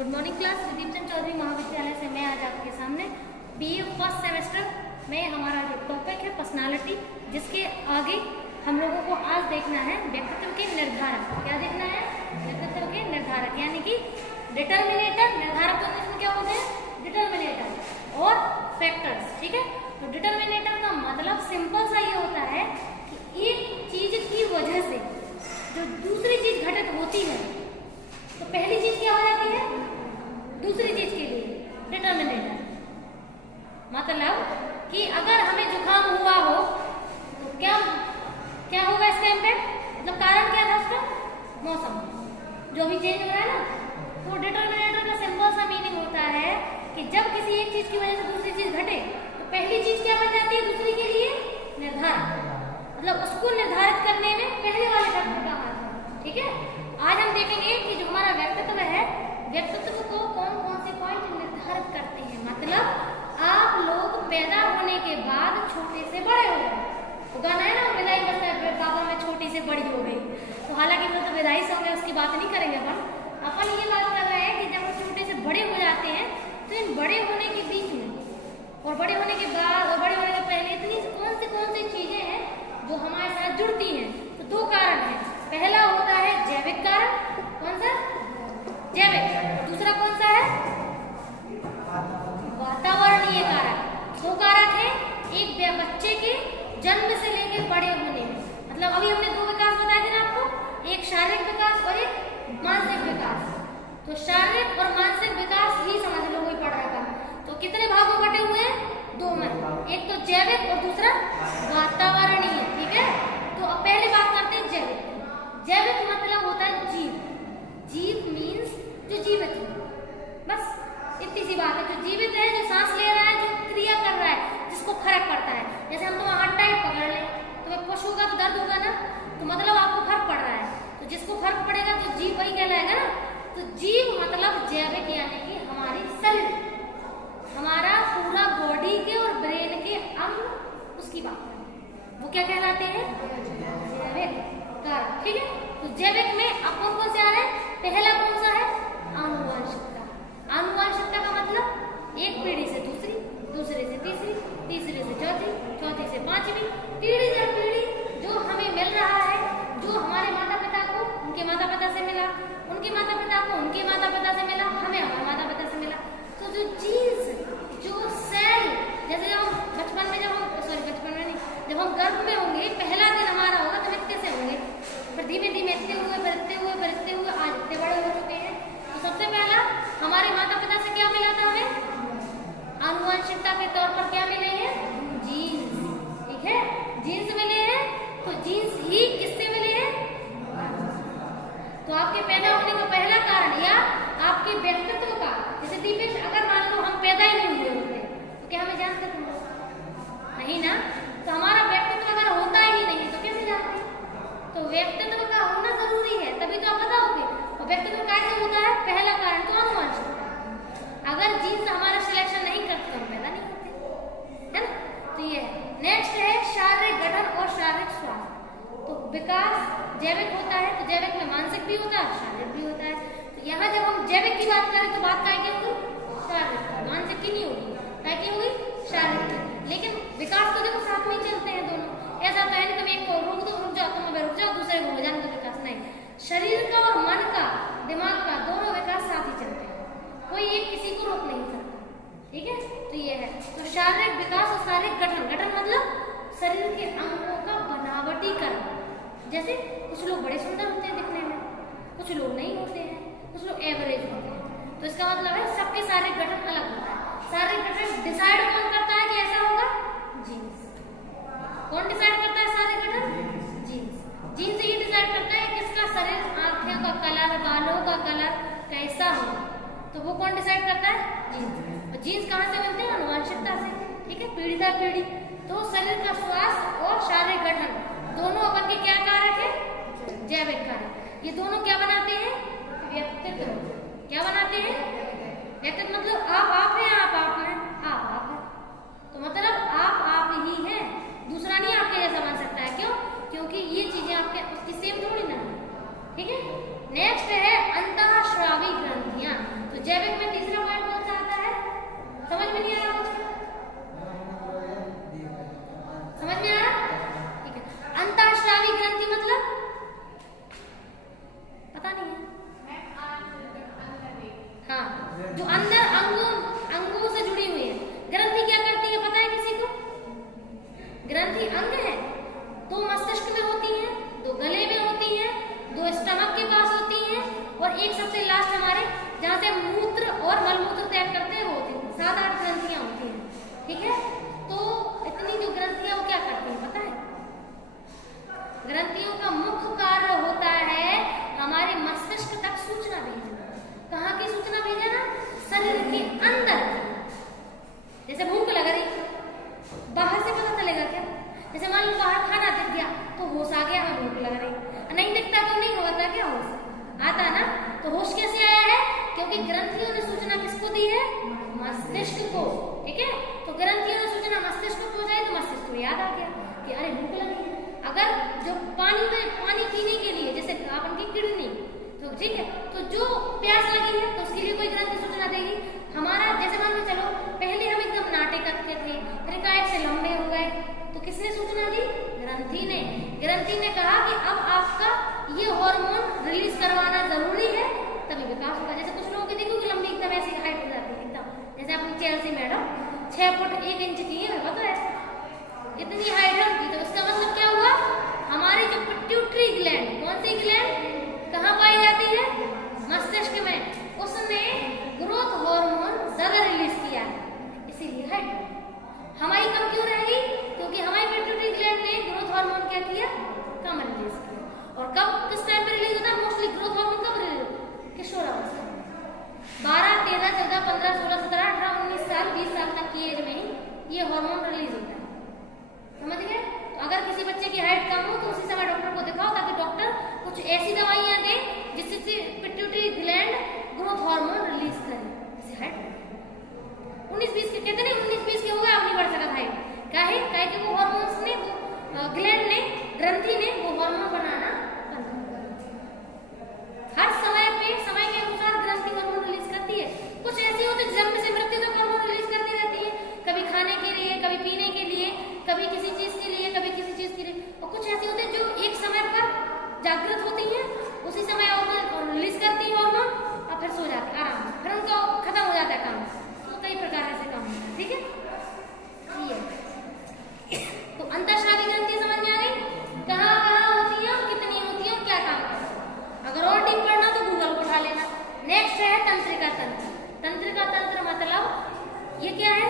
Good morning class. Pradeep Chand Chaudhary महाविद्यालय से मैं आज आपके सामने बीए फर्स्ट सेमेस्टर में हमारा जो टॉपिक है पर्सनालिटी, जिसके आगे हम लोगों को आज देखना है व्यक्तित्व के निर्धारक। क्या देखना है? व्यक्तित्व के निर्धारक, यानी कि डिटर्मिनेटर। निर्धारक तो इसमें क्या होते हैं? डिटर्मिनेटर और फैक्टर्स। ठीक है, तो डिटर्मिनेटर का मतलब सिंपल सा ये होता है कि एक चीज की वजह से जो दूसरी चीज घटित होती है, तो पहली चीज क्या हो जाती है दूसरी चीज के लिए डिटर्मिनेटर। मतलब कि अगर हमें जुकाम हुआ हो तो क्या क्या होगा इसका इम्पैक्ट? मतलब कारण क्या था उसका? मौसम जो भी चेंज हो रहा है ना। तो डिटर्मिनेटर का सिंपल सा मीनिंग होता है कि जब किसी एक चीज की वजह से दूसरी चीज घटे तो पहली चीज क्या बन जाती है दूसरी के लिए? निर्धारक। मतलब उसको निर्धारित करने में पहले वाले फैक्टर का हाथ है। ठीक है, आज हम देखेंगे कि जो हमारा व्यक्तित्व है, व्यक्तित्व को कौन कौन से पॉइंट निर्धारित करते हैं। मतलब आप लोग पैदा होने के बाद छोटे से बड़े हो गए। तो गाना है ना, विदाई बजता है बाबा मैं छोटी से बड़ी हो गई। तो हालांकि वो तो विदाई सॉन्ग है, उसकी बात नहीं करेंगे अपन ये बात कर रहे हैं कि जब हम छोटे से बड़े हो जाते हैं तो इन बड़े होने के बीच में और बड़े होने के बाद और बड़े होने के पहले इतनी कौन सी चीजें हैं जो हमारे साथ जुड़ती हैं। तो दो कारण हैं। पहला होता है जैविक कारक। कौन सा? जैविक। दूसरा कौन सा है? वातावरणीय कारक। दो कारक है एक बच्चे के जन्म से लेकर बड़े होने में। मतलब अभी हमने दो विकास बताए थे ना आपको, एक शारीरिक विकास और एक मानसिक विकास। तो शारीरिक और मानसिक विकास ही समझ लो कोई पढ़ रहा था। तो कितने भागों बटे हुए हैं? दो में, एक तो जैविक और दूसरा वातावरणीय। ठीक है, तो अब पहले बात करते हैं जैविक। जैविक मतलब होता है जीव। जीव मीन्स जो जीवित है, बस इतनी सी बात है। जो जीवित है, जो सांस ले रहा है, जो क्रिया कर रहा है, जिसको फर्क पड़ता है। जैसे हम तो हाथ टाइट पकड़ ले तो वह पुश होगा तो दर्द होगा ना, तो मतलब आपको फर्क पड़ रहा है। तो जिसको फर्क पड़ेगा तो जीव वही कहलाएगा ना। तो जीव मतलब जैविक, यानी कि हमारी शरीर, हमारा पूरा बॉडी के और ब्रेन के अंग, उसकी बात है, वो क्या कहलाते हैं? जैविक कारक। ठीक है, तो जैविक में अब कौन से आ रहे हैं? पहला कौन सा है? आनुवंशिकता। आनुवंशिकता का मतलब एक पीढ़ी से दूसरी, दूसरे से तीसरी, तीसरे से चौथी, चौथी से पांचवी, पीढ़ी दर पीढ़ी जो हमें मिल रहा है, जो हमारे माता पिता को उनके माता पिता से मिला, उनके माता पिता को उनके माता पिता से मिला, हमें हमारे माता पिता से मिला। तो जो चीज, जो सेल, जैसे हम बचपन में जब हम गर्भ में होंगे, पहला दिन हमारा होगा तो इतने से होंगे, फिर धीमे धीमे इतने हुए, आज इतने बड़े हो चुके हैं। तो सबसे पहला हमारे माता पिता से क्या मिला था हमें? आनुवंशिकता के तौर पर क्या मिले हैं? जीन्स। ठीक है, जीन्स मिले हैं। तो जीन्स ही किससे मिले हैं? तो आपके पैदा होने का पहला कारण या आपके व्यक्तित्व का, जैसे दीपेश, अगर मान लो हम पैदा ही नहीं हुए होते तो क्या हमें जानते तुम लोग? नहीं ना। तो हमारा व्यक्तित्व अगर होता ही नहीं तो कैसे जानते? तो व्यक्तित्व का होना जरूरी है, तभी तो आप बताओगे। और व्यक्तित्व कैसे होता है? पहला कारण तो आनुवंशिकता। अगर जीन्स हमारा सिलेक्शन नहीं करते तो हम पैदा नहीं होते, है ना। तो ये नेक्स्ट है शारीरिक गठन और शारीरिक स्वास्थ्य। तो विकास जैविक होता है, तो जैविक में मानसिक भी होता है, शारीरिक भी होता है। तो यहाँ जब हम जैविक की बात करें तो बात क्या होगी? शारीरिक। मानसिक की नहीं होगी, क्या होगी? शारीरिक। लेकिन विकास तो देखो साथ में ही चलते हैं दोनों। ऐसा तो है नहीं तुम एक को रुक जाओ, तुम रुक जाओ, दूसरे को हो जाने तो विकास नहीं। शरीर का और मन का, दिमाग का, दोनों विकास साथ ही चलते हैं, कोई एक किसी को रोक नहीं सकता। ठीक है, तो ये है। तो शारीरिक विकास और शारीरिक गठन। गठन मतलब शरीर के अंगों का बनावटीकरण। जैसे कुछ लोग बड़े सुंदर होते हैं दिखने में, कुछ लोग नहीं होते हैं, कुछ लोग एवरेज होते हैं। तो इसका मतलब है सबके शारीरिक गठन अलग होता है। शारीरिक गठन डिसाइड कौन करता है कि ऐसा होगा? जीन्स। कौन डिसाइड करता है शारीरिक गठन? जीन्स। जीन्स ये डिसाइड करता है किसका शरीर, आंखों का कलर, बालों का कलर कैसा हो, तो वो कौन डिसाइड करता है? जीन्स। और जीन्स कहाँ से मिलते हैं? आनुवंशिकता से। ठीक है, पीढ़ी दर पीढ़ी। तो शरीर का स्वास्थ्य और शारीरिक गठन दोनों अपन के क्या कारक है? जैविक कारक। ये दोनों क्या बनाते हैं? व्यक्तित्व। क्या बनाते हैं? व्यक्तित्व। मतलब आप हैं, आप हैं, आप हैं। तो मतलब आप ही हैं, दूसरा नहीं आपके जैसा बन सकता है। क्यों? क्योंकि ये चीजें आपके उसकी सेम थोड़ी ना है। ठीक है, नेक्स्ट है अंतःस्रावी ग्रंथियां। तो जैविक जो अंदर अंगों से जुड़ी हुई है। ग्रंथि क्या करती है पता है किसी को? ग्रंथि अंग है, 2 मस्तिष्क में होती है, 2 गले में होती है, 2 स्टमक के पास होती है, और एक सबसे लास्ट हमारे जहाँ से मूत्र और मलमूत्र त्याग करते हैं वो होती है। 7-8 ग्रंथियां होती हैं, ठीक है। तो इतनी जो ग्रंथियां वो क्या करती हैं पता है? ग्रंथियों का मुख्य कार्य होता है हमारे मस्तिष्क तक सूचना भेजना। कहाँ की सूचना भेजना? शरीर के अंदर। जैसे भूख लग रही, बाहर से पता चलेगा क्या? जैसे मान लो बाहर खाना दिख गया तो होश आ गया, हमें भूख लग रही। नहीं दिखता तो नहीं होता, क्या होश आता ना? तो होश कैसे आया है? क्योंकि ग्रंथियों ने सूचना किसको दी है? मस्तिष्क को, ठीक है। तो ग्रंथियों ने सूचना मस्तिष्क को जाए तो मस्तिष्क को याद आ गया कि अरे भूख लगी है। अगर जो पानी पीने के लिए जैसे अपन की किडनी, तो ठीक है, तो जो प्यास लगी है तो उसके लिए कोई ग्रंथि सूचना देगी। हमारा जैसे मान लो चलो पहले हम एकदम नाटे करते थे, फिर एकाएक से लंबे हो गए, तो किसने सूचना दी? ग्रंथि ने। ग्रंथि ने कहा कि अब आपका ये हार्मोन रिलीज करवाना जरूरी है, तभी विकास होगा। जैसे कुछ लोगों की देखो कि लंबी एकदम ऐसी हाइट हो जाती है एकदम, जैसे अपनी चेल्सी मैडम 6 फुट 1 इंच की है, पता है इतनी हाइट है उनकी। तो इसका मतलब क्या हुआ? हमारी जो पिट्यूटरी ग्लैंड, कौन सी ग्लैंड कहाँ पाई जाती है? मस्तिष्क में। उसने ग्रोथ हार्मोन ज्यादा रिलीज किया है, इसीलिए हाइट हमारी कम क्यों रहेगी? क्योंकि हमारी पिट्यूटरी ग्लैंड ने ग्रोथ हार्मोन क्या किया? कम रिलीज किया। और कब किस टाइम पे रिलीज होता है? मोस्टली ग्रोथ हार्मोन कब रिलीज होता है? किशोरावस्था में, 12, 13, 14, 15, 16, 17, 18, 19 साल 20 साल तक की एज में ही ये हार्मोन रिलीज होता है, समझ गए? तो अगर किसी बच्चे की हाइट कम हो तो उसी समय डॉक्टर को दिखाओ, ताकि डॉक्टर कुछ ऐसी दवाइयां दे जिससे pituitary gland growth hormone release करे, जैसे हाइट 19-20 के कहते नहीं, 19-20 के हो गए अब नहीं बढ़ सकता हाइट। काहे कि वो हार्मोन्स ने, वो ग्लैंड ने, ग्रंथि ने वो हार्मोन बनाना बंद कर दिया। हर समय पे समय के अनुसार ग्रंथि हार्मोन रिलीज करती है। कुछ ऐसी होती है जन्म से मृत्यु तक हार्मोन रिलीज करती रहती है, कभी खाने के लिए, कभी पीने के लिए, कभी किसी चीज के लिए, कभी किसी चीज के लिए। और कुछ ऐसी होती है जो एक समय पर जागृत होती है, उसी समय हार्मोन रिलीज करती है हार्मोन, और फिर सो जाती है आराम से, फिर उनका खत्म हो जाता है काम। तो कई प्रकार से काम होता है, ठीक है। तो अंतःस्रावी ग्रंथि समझ में आ गई? कहाँ होती है, कितनी होती है और क्या काम करती है? अगर और डीप पढ़ना तो गूगल को उठा लेना। नेक्स्ट है तंत्रिका तंत्र। तंत्रिका तंत्र मतलब ये क्या है?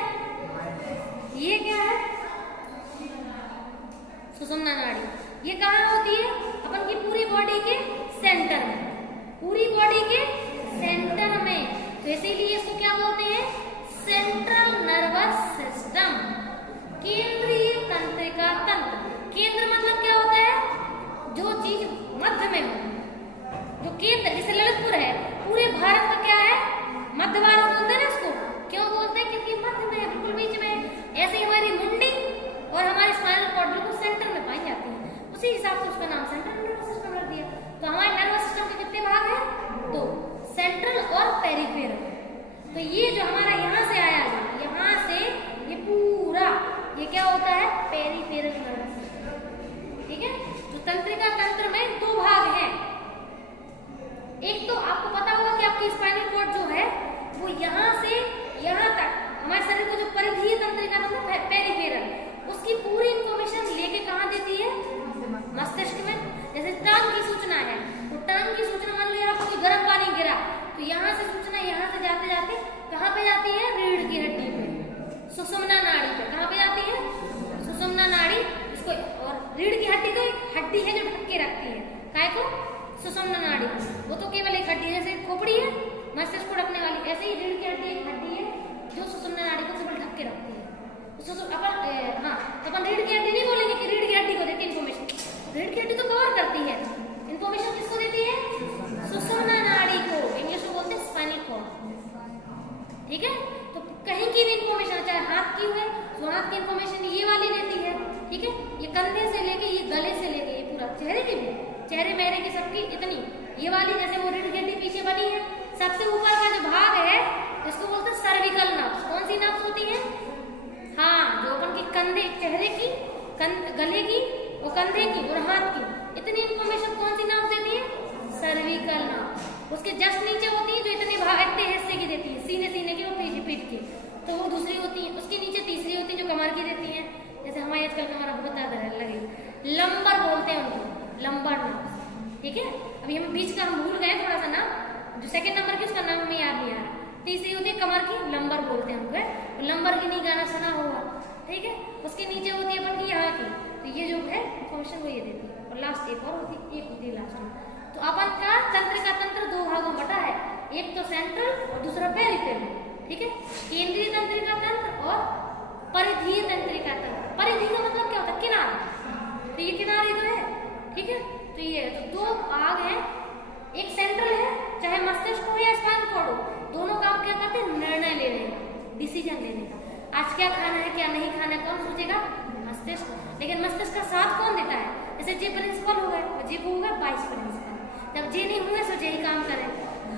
ये क्या है? सुषुम्ना नाड़ी। ये कहाँ होती है? अपन की पूरी बॉडी के सेंटर में, पूरी बॉडी के सेंटर में। तो इसीलिए इसको क्या बोलते हैं? सेंट्रल नर्वस सिस्टम, केंद्रीय तंत्रिका तंत्र। केंद्र मतलब क्या होता है? जो चीज मध्य में हो, जो केंद्र, जैसे ललितपुर है, पूरे भारत का क्या है? मध्य भारत बोलते हैं ना इसको। क्यों बोलते हैं? क्योंकि मध्य में है, बिल्कुल बीच में। ऐसे ही हमारी मुंडी और हमारी स्पाइनल कॉर्ड बिल्कुल सेंटर में पाई जाती है, उसी हिसाब से उसका नाम सेंट्रल नर्वस सिस्टम रख दिया। तो हमारे नर्वस सिस्टम के कितने भाग हैं? 2, सेंट्रल और पेरिफेरल। तो ये जो हमारा यहाँ से आया, यहाँ से ये पूरा, ये क्या होता है? पेरिफेरल नर्वस सिस्टम, ठीक है। तो तंत्रिका तंत्र में 2 भाग हैं। एक तो आपको पता होगा कि आपकी स्पाइनल कॉर्ड जो है वो यहाँ से यहाँ तक, हमारे शरीर को जो परिधीय तंत्रिका तंत्र पेरिफेरल, उसकी पूरी इंफॉर्मेशन लेके कहाँ देती है? मस्तिष्क में। जैसे टांग की सूचना है, तो टांग की सूचना मान लो यहाँ पर कोई गर्म पानी गिरा, तो यहाँ से सूचना यहाँ से जाते जाते कहाँ पे जाती है? रीढ़ की हड्डी पे, सुषुम्ना नाड़ी पे। कहाँ पे जाती है? सुषुम्ना नाड़ी। इसको, और रीढ़ की हड्डी तो एक हड्डी है जो ढक के रखती है, काय को? सुषुम्ना नाड़ी। वो तो केवल एक हड्डी है, जैसे खोपड़ी है मस्तिष्क को ढकने वाली, ऐसे ही रीढ़ की हड्डी एक हड्डी है जो सुषुम्ना नाड़ी को केवल ढक के रखती है। अपन रीढ़ की हड्डी नहीं बोलेंगे कि रीढ़ की हड्डी को देती है इन्फॉर्मेशन। रीढ़ की हड्डी तो कवर करती है, इन्फॉर्मेशन किसको देती है? सुषुम्ना नाड़ी को, इंग्लिश में बोलते हैं स्पाइनल कॉर्ड, ठीक है। तो कहीं की भी इन्फॉर्मेशन, चाहे हाथ की है तो हाथ की इन्फॉर्मेशन ये वाली देती है, ठीक है। ये कंधे से लेके, ये गले से लेके, ये पूरा चेहरे की भी, चेहरे मेहरे की सबकी इतनी, ये वाली जैसे वो रीढ़ की हड्डी पीछे बनी है, सबसे ऊपर का जो भाग है इसको बोलते हैं सर्विकल नर्व्स। कौन सी नर्व्स होती है? हाँ, जो अपन की कंधे, चेहरे की, गले की, वो कंधे की और हाथ की, इतनी इंफॉर्मेशन कौन सी नर्व देती है? Cervical nerve. उसके जस्ट नीचे होती है जो इतने हिस्से की देती है, सीने सीने की और पीठ की, तो वो दूसरी होती है। उसके नीचे तीसरी होती है जो कमर की देती है, जैसे हमारी आजकल कमर बहुत ज्यादा लगी, लंबर बोलते हैं उनको, लंबर नाम, ठीक है। अभी हमें बीच का हम भूल गए थोड़ा सा नाम, जो सेकंड नंबर की उसका नाम हमें याद नहीं आ रहा। तीसरी होती है कमर की, लंबर बोलते हैं हमको, लंबर की नहीं गाना सुना होगा, ठीक है। उसके नीचे होती है अपन की यहाँ की, तो ये जो है इन्फॉर्मेशन वो ये देती है। और लास्ट एक और होती है, एक होती है लास्ट में। तो अपन का तंत्र दो भागों में बटा है, एक तो सेंट्रल और दूसरा पेरिफेरल, ठीक है। केंद्रीय तंत्रिका तंत्र और परिधीय तंत्रिका तंत्र। परिधि का मतलब क्या होता है? किनारा, तो ये किनारे तो है, ठीक है। तो ये तो दो भाग हैं, एक सेंट्रल है, चाहे मस्तिष्क हो या स्पाइनल कॉर्ड हो, दोनों काम क्या करते हैं? निर्णय लेने का, डिसीजन लेने का। आज क्या खाना है क्या नहीं खाना है कौन सोचेगा? मस्तिष्क। लेकिन मस्तिष्क का साथ कौन देता है? जैसे जे प्रिंसिपल हो गए, जे को हो गए वाइस प्रिंसिपल। जब जे नहीं हुए तो जे ही काम करे,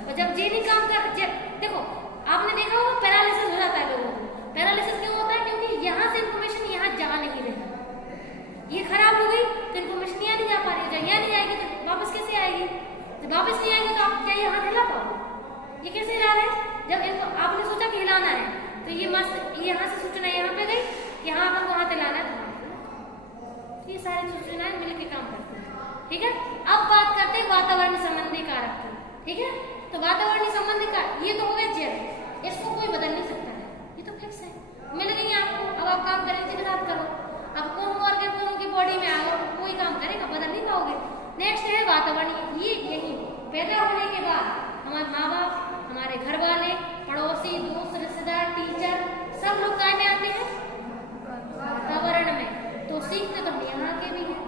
और जब जे नहीं काम कर, देखो आपने देखा होगा पैरालिसिस हो जाता है लोगों को। पैरालिसिस क्यों होता है? क्योंकि यहाँ से इन्फॉर्मेशन यहाँ जा नहीं रही, ये खराब हो गई तो इन्फॉर्मेशन यहाँ नहीं जा पा रही, जब यहाँ नहीं आएगी तो वापस कैसे आएगी? जब वापस नहीं आएगी तो आप क्या ये हाथ हिला पाओगे? ये कैसे हिला रहे हैं? जब इनको आपने सोचा कि हिलाना है, तो ये मस्त यहाँ से सूचना यहाँ पे गई कि हाँ अपन को हाथ हिलाना है, तो ये सारी सूचनाएं मिलकर काम करती है, ठीक है। अब बात करते हैं वातावरण संबंधी कारक की, ठीक है। तो वातावरणीय संबंधी कारक ये तो हो गया जेड, इसको कोई बदल नहीं सकता है, ये तो फिक्स है, मिल गई आपको। अब आप काम करेंगे दिन रात करो, अब कौन ऑर्गन कौन की बॉडी में आएगा कोई काम करेगा, बदल नहीं पाओगे। नेक्स्ट है वातावरणीय, ये यही पैदा होने के बाद हमारे माँ बाप, हमारे घर वाले, पड़ोसी, दोस्त, रिश्तेदार, टीचर, सब लोग काय में आते हैं? वातावरण में। तो सीखते तो यहाँ के भी हैं।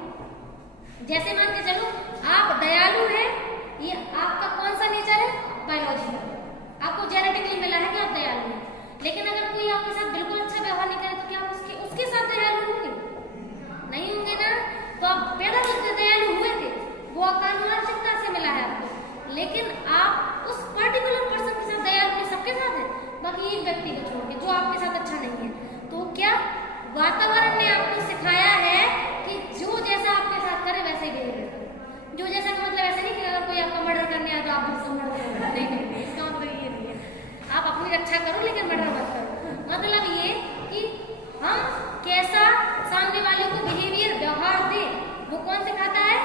जैसे मान के चलो आप दयालु हैं, ये आपका कौन सा नेचर है? बायोलॉजिकल, आपको जेनेटिकली मिला है कि आप दयालु हैं। लेकिन अगर कोई आपके साथ बिल्कुल अच्छा व्यवहार नहीं करे तो क्या आप उसके साथ दयालु होंगे? नहीं होंगे ना। तो आप पैदा करते दयालु हुए थे, वो अनुवांशिकता से मिला है आपको, लेकिन आप उस पर्टिकुलर पर्सन के साथ दयालु नहीं, सबके साथ है, बाकी एक व्यक्ति को छोड़ के जो आपके साथ अच्छा नहीं है। तो क्या वातावरण ने आपको सिखाया है कि जो जैसा आपके साथ करे वैसे ही बिहेव करो। जो जैसा मतलब ऐसा नहीं कि अगर कोई आपका मर्डर करने आए तो आप उसको मर्डर करो, नहीं, इसका मतलब ये नहीं है। आप अपनी रक्षा करो लेकिन मर्डर मत करो। मतलब ये कि हम कैसा सामने वाले को बिहेवियर व्यवहार दे, वो कौन सिखाता है?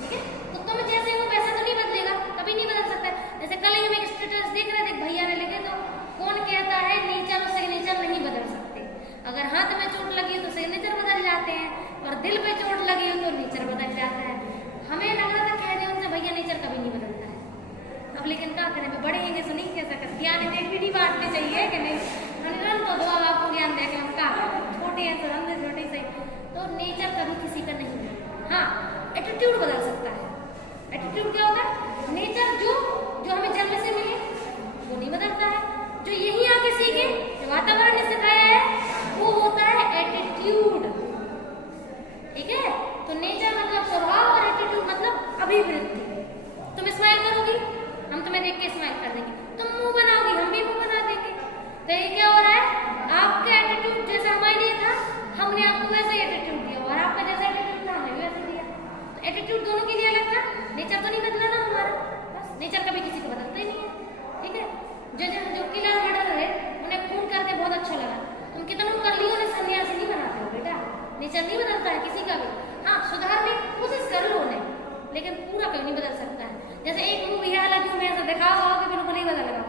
ठीक है। तो तुम जैसे हो वैसा तो नहीं बदलेगा, कभी नहीं बदल सकता। जैसे कल ही हम एक स्टेटस देख रहे थे, भैया ने लिखे, तो कौन कहता है नेचर और सिग्नेचर नहीं बदल सकते। अगर हाथ में चोट लगी हो तो सिग्नेचर बदल जाते हैं, और दिल पे चोट लगी हो तो नेचर बदल जाता है। हमें लग रहा था कह रहे उनसे भैया नेचर कभी नहीं बदलता है, अब लेकिन क्या करें, बड़े हैं तो नहीं कह सकते। ज्ञान एक भी नहीं बांटने चाहिए कि नहीं, रन तो दो, आपको ज्ञान दे के हम क्या छोटे हैं तो रन छोटे से। तो नेचर कभी किसी का नहीं बदलता। हाँ, एटीट्यूड बदल सकता है। एटीट्यूड क्या होता है? नेचर जो हमें जन्म से मिले वो नहीं बदलता है, जो यही आके सीखे, जो वातावरण ने सिखाया है वो होता है एटीट्यूड, ठीक है। तो नेचर मतलब स्वभाव और एटीट्यूड मतलब अभिवृत्ति। तुम स्माइल करोगी, हम तुम्हें देख के स्माइल कर देंगे, तुम मुंह बनाओगी, हम भी मुंह बना देंगे। तो ये क्या हो रहा है? आपका एटीट्यूड जैसा हमारे लिए था, हमने आपको वैसा ही एटीट्यूड दिया, और आपका जैसा एटीट्यूड था हमें वैसे दिया। तो एटीट्यूड दोनों के लिए अलग था, नेचर तो नहीं बदला ना हमारा, बस नेचर कभी किसी को बदलता ही नहीं है, ठीक है। जो किलर मर्डर है उन्हें खून करके बहुत अच्छा लगा, तुम कितना कर लियो, उन्हें सन्यासी नहीं बनाते हो बेटा। नेचर नहीं बदलता है किसी का भी। हाँ, सुधारने की कोशिश कर लो उन्हें, लेकिन पूरा कभी नहीं बदल सकता है। जैसे एक मूवी है हालांकि में ऐसा दिखा हुआ कि बिल्कुल नहीं बदलेगा,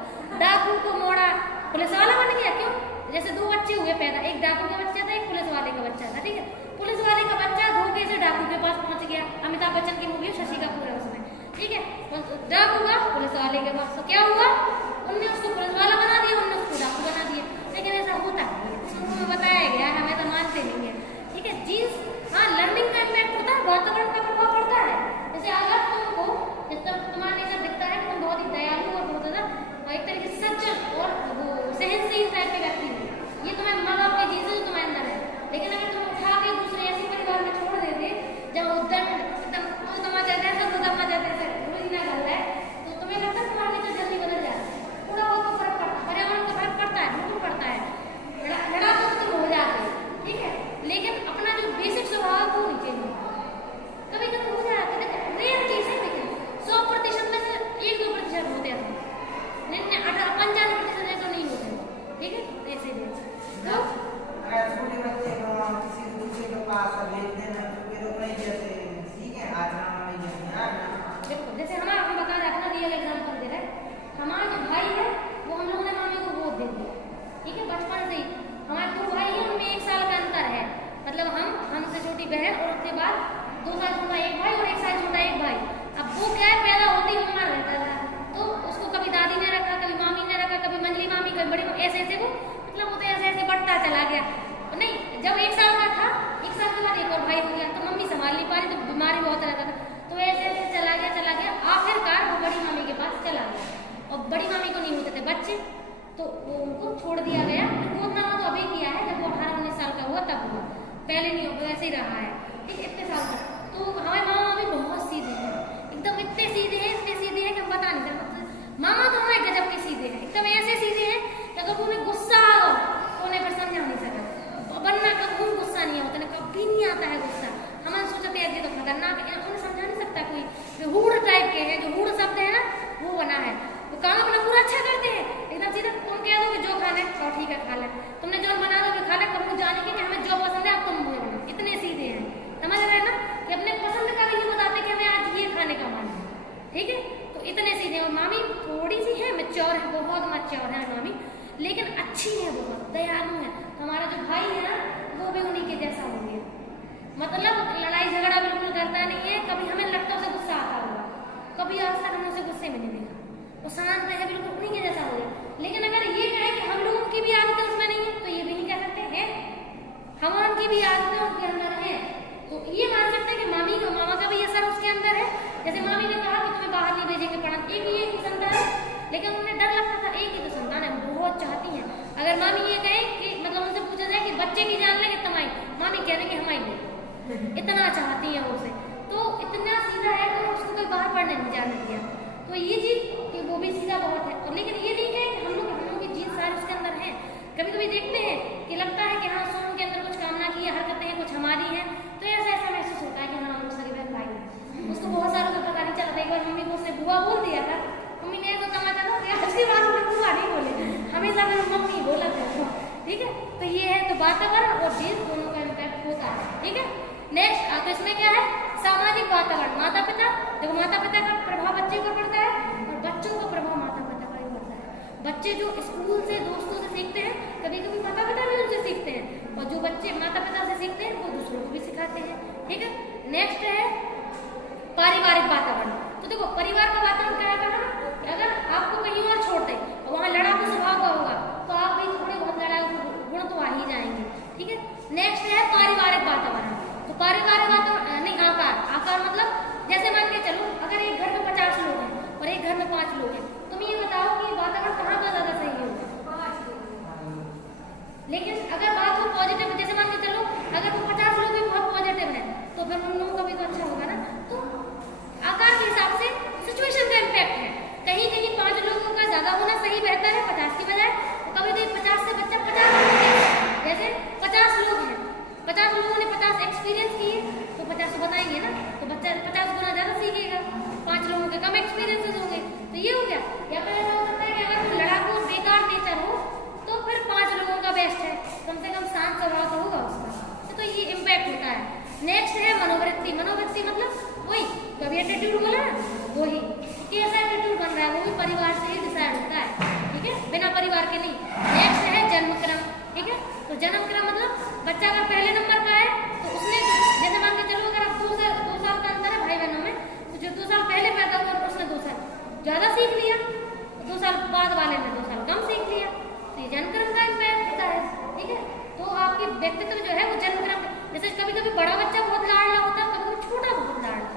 डाकू को मोड़ा पुलिस वाला बन गया। क्यों? जैसे दो बच्चे हुए पैदा, एक डाकू का बच्चा था, एक पुलिस वाले का बच्चा था, ठीक है। पुलिस वाले का बच्चा धोखे से डाकू के पास पहुंच गया, अमिताभ बच्चन की मूवी है, शशि कपूर है उसमें, ठीक है। डाकू हुआ पुलिस वाले के पास, तो क्या हुआ? उनने उसको पुलिस वाला बना दिया, उनने उसको डाकू बना दिया। लेकिन ऐसा होता है, शुरू में बताया गया है, हमें तो मानते नहीं है, ठीक है। जीन्स, हाँ, लर्निंग का इम्पैक्ट होता है, वातावरण का प्रभाव पड़ता है। जैसे अगर तुमको तुम्हारा नेचर दिखता है तुम बहुत ही दयालु और बहुत ज्यादा एक तरीके से सच्चा और वो सहनशील टाइप के व्यक्ति हो, ये तुम्हें माँ बाप के जीन्स जो तुम्हारे अंदर है। लेकिन अगर तुम उठा के दूसरे ऐसे परिवार में छोड़ देते जब उद्धम जाते है, तो तुम्हें लगता है तुम्हारा नेचर जल्दी बदल जाता है। थोड़ा बहुत तो फर्क पड़ता है, पर्यावरण का फर्क पड़ता है, बिल्कुल पड़ता है, लड़ा तो हो जाते हैं, ठीक है। लेकिन अपना जो बेसिक स्वभाव है वो नीचे नहीं, कभी कभी हो जाता है, रेयर केस है, लेकिन 100% में से तो वो उनको छोड़ दिया गया। गोद नामा तो अभी किया है, जब वो 18-19 साल का हुआ तब हुआ, पहले नहीं हुआ, वैसे ही रहा है, ठीक, इतने साल तक। तो हमारे मामा भी बहुत सीधे हैं, एकदम इतने सीधे हैं कि हम बता नहीं सकते। मामा तो हमारे गजब के सीधे हैं, एकदम ऐसे सीधे हैं कि अगर उन्हें गुस्सा आओ तो उन्हें फिर समझा नहीं सकता, वरना कभी गुस्सा नहीं होता, कभी नहीं आता है गुस्सा। हमारे सोचते हैं ये तो खतरनाक है, उन्हें समझा नहीं सकता कोई। जो हूड़ टाइप के हैं, जो हूड़ शब्द है ना वो बना है, वो काम अपना पूरा अच्छा करते हैं, एकदम सीधा। तुम कह दो कि जो खाना है तो ठीक है खा ले, तुमने जो बना दो खा ले, कभी जाने की कि हमें जो पसंद है आप तुम वो बनाओ, इतने सीधे हैं। समझ रहे हैं ना कि अपने पसंद का भी ये बताते कि हमें आज ये खाने का मन है, ठीक है। तो इतने सीधे। और मामी थोड़ी सी है मैच्योर है, बहुत मैच्योर है मामी, लेकिन अच्छी है, बहुत दयालु है। हमारा जो भाई है ना वो भी उन्हीं के जैसा हो गया, मतलब लड़ाई झगड़ा बिल्कुल करता नहीं है, कभी हमें लगता है उसे गुस्सा आता होगा, कभी आज तक हमने उसे गुस्से में नहीं देखा, वो शांत है, बिल्कुल उन्हीं के जैसा हो गया। लेकिन अगर ये कहे कि हम लोगों की भी आदतें उसमें नहीं है, तो ये भी नहीं कह सकते हैं, हम उनकी भी आदतें उनके अंदर है, तो ये मान सकते हैं कि मामा का भी असर उसके अंदर है। जैसे मामी ने कहा कि तुम्हें बाहर नहीं भेजेंगे पढ़ाने, एक ये ही संतान है, लेकिन उन्हें डर लगता था, एक ही तो संतान है, बहुत चाहती है। अगर मामी ये कहे कि मतलब उनसे पूछा जाए कि बच्चे की जान लेंगे तमाई, मामी कह देंगे हमारी नहीं, इतना चाहती है उसे, तो इतना सीधा है कि उसको कोई बाहर पढ़ने नहीं जाने दिया। तो ये चीज कि वो भी सीधा बहुत है। और लेकिन ये नहीं कहे कि हम लोग की जीत सारी उसके अंदर है। कभी कभी देखते हैं कि लगता है कि हाँ सोनू के अंदर कुछ कामना की है, हरकतें हैं कुछ हमारी है, तो ऐसा महसूस होता है कि हाँ हम लोग सगी बहन भाई हैं। उसको बहुत सारों को पता नहीं चलता। एक बार मम्मी को उसने बुआ बोल दिया था, मम्मी ने तो तमाचा दो गया, उसके बाद उन्हें बुआ नहीं बोले, हमेशा मैंने मम्मी बोला था, ठीक है। तो ये है, तो वातावरण और जीत दोनों का इम्पैक्ट होता है, ठीक है। नेक्स्ट तो इसमें क्या है, सामाजिक वातावरण, माता पिता। देखो माता पिता का प्रभाव बच्चे पर पड़ता है और बच्चों का प्रभाव माता पिता पर भी पड़ता है। बच्चे जो स्कूल से दोस्तों से सीखते हैं, कभी कभी माता पिता भी उनसे सीखते हैं, और जो बच्चे माता पिता से सीखते हैं वो दूसरों को भी सिखाते हैं, ठीक है। नेक्स्ट है पारिवारिक वातावरण। तो देखो परिवार का वातावरण क्या है ना, कि अगर आपको कहीं और छोड़ दे और वहाँ लड़ाकू स्वभाव का होगा तो आप भी थोड़े बहुत लड़ाकू गुण तो आ ही जाएंगे, ठीक है। नेक्स्ट है पारिवारिक वातावरण। तो पारिवारिक वातावरण नहीं, आकार मतलब जैसे मान के चलो अगर एक घर में 50 लोग हैं और एक घर में 5 लोग हैं, तुम ये बताओ कि वातावरण कहाँ का ज्यादा सही होगा। लेकिन अगर बात हो पॉजिटिव, जैसे मान के चलो अगर वो 50 लोग भी बहुत पॉजिटिव है तो फिर उन लोगों का भी तो अच्छा होगा ना। तो आकार के हिसाब से सिचुएशन का इम्पैक्ट है, कहीं कहीं 5 लोगों का ज्यादा होना सही बेहतर है 50 की बजाय। तो कभी कभी 50 से बच्चा 50, जैसे 50 लोग हैं, 50 लोगों ने 50 एक्सपीरियंस किए तो 50 तो बताएंगे ना, तो बच्चा 50 गुना ज्यादा सीखेगा, 5 लोगों के कम एक्सपीरियंसेस होंगे, तो ये हो गया। या फिर ऐसा हो सकता है कि अगर लड़ाकू बेकार नेचर हो तो फिर 5 लोगों का बेस्ट है, कम से कम शांत स्वभाव तो होगा उसका, तो ये इम्पैक्ट होता है। नेक्स्ट है मनोवृत्ति। मनोवृत्ति मतलब वही कभी एटीट्यूड बोला ना, वही कैसा एटीट्यूड बन रहा है वो भी परिवार से ही डिसाइड होता है, ठीक है, बिना परिवार के नहीं। नेक्स्ट है जन्मक्रम, ठीक है। तो जन्मक्रम मतलब बच्चा अगर पहले नंबर का है तो उसने, जैसे मान के चलो अगर आप 2 साल का अंतर है भाई बहनों में, तो जो 2 साल पहले पैदा हुआ उसने 2 साल ज्यादा सीख लिया, 2 साल बाद वाले ने 2 साल कम सीख लिया, तो ये जन्मक्रम का इम्पैक्ट होता है, ठीक है। तो आपकी व्यक्तित्व जो है वो जन्मक्रम, जैसे कभी कभी बड़ा बच्चा बहुत लाडला होता है, कभी कभी छोटा बहुत लाडला,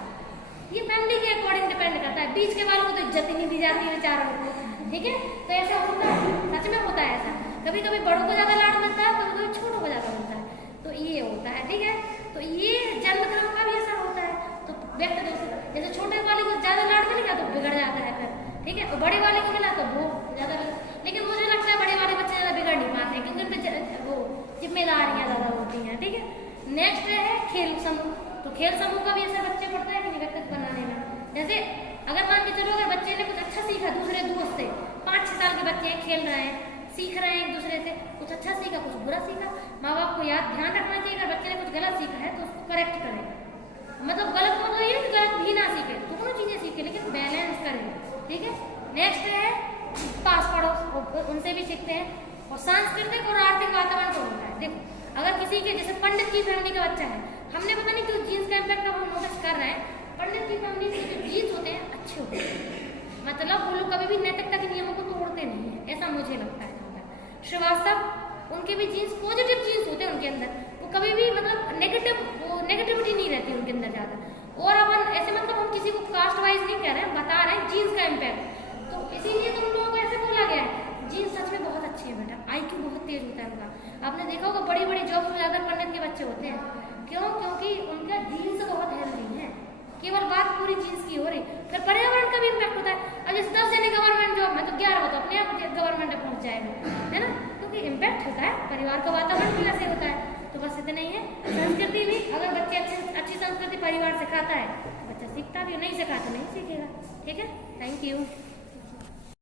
ये फैमिली के अकॉर्डिंग डिपेंड करता है। बीच के वालों को तो इज्जत ही नहीं दी जाती है बेचारों को, ठीक है। तो ऐसा होता है, सच में होता है ऐसा, कभी कभी बड़ों को ज्यादा लाड मिलता है, कभी कभी छोटों को ज्यादा मिलता है, तो ये होता है, ठीक है। तो ये जन्मक्रम का भी असर होता है। तो व्यक्तित्व जैसे छोटे वाले को ज्यादा लाड मिलेगा तो बिगड़ जाता है फिर, ठीक है, और बड़े वाले को मिला तो वो ज्यादा। लेकिन मुझे लगता है बड़े वाले बच्चे ज्यादा बिगड़ नहीं पाते क्योंकि उनपे वो जिम्मेदारियां ज्यादा होती हैं, ठीक है। नेक्स्ट है खेल समूह। तो खेल समूह का भी असर बच्चे पड़ता है कि व्यक्तित्व बनाने में। जैसे अगर मान के चलो अगर बच्चे ने कुछ अच्छा सीखा दूसरे दोस्त से, 5-6 साल के बच्चे खेल रहे हैं, सीख रहे हैं एक दूसरे से, कुछ अच्छा सीखा कुछ बुरा सीखा, माँ बाप को ध्यान रखना चाहिए अगर बच्चे ने कुछ गलत सीखा है तो उसको करेक्ट करें। मतलब गलत मतलब ये नहीं गलत भी ना सीखे, दोनों चीजें सीखे लेकिन बैलेंस करें, ठीक है। नेक्स्ट है पास पड़ोस, उनसे भी सीखते हैं। और सांस्कृतिक और आर्थिक वातावरण तो होता है। देखो अगर किसी के जैसे पंडित की फैमिली का बच्चा है, हमने पता नहीं क्यों जीन्स का इम्पैक्ट हम नोटिस कर रहे हैं, पंडित की फैमिली के जो जीन्स होते हैं अच्छे होते हैं, मतलब वो लोग कभी भी नैतिकता के नियमों को तोड़ते नहीं है, ऐसा मुझे लगता है। श्रीवास्तव उनके भी जीन्स पॉजिटिव जीन्स होते हैं उनके अंदर, वो कभी भी मतलब नेगेटिविटी नहीं रहती उनके अंदर ज्यादा। और अपन ऐसे मतलब हम किसी को कास्ट वाइज नहीं कह रहे हैं, बता रहे हैं जीन्स का इम्पैक्ट, तो इसीलिए तो उन लोगों को ऐसे बोला गया है जीन्स सच में बहुत देखा होगा बड़ी बड़ी जॉब में ज्यादा पंडित के बच्चे होते हैं। क्यों? क्योंकि उनका जीन्स बहुत हेल्दी है। केवल बात पूरी जीन्स की हो रही, फिर पर्यावरण का भी इम्पैक्ट होता है। अब जैसे 10 जने गवर्नमेंट जॉब में तो 11 तो अपने आप गवर्नमेंट में पहुंच जाएगा, है ना? क्योंकि इम्पैक्ट होता है, परिवार का वातावरण भी वैसे होता है। तो बस इतना ही है। संस्कृति भी अगर बच्चे अच्छी संस्कृति परिवार सिखाता है, बच्चा सीखता भी, नहीं सिखाता नहीं सीखेगा। ठीक है, थैंक यू।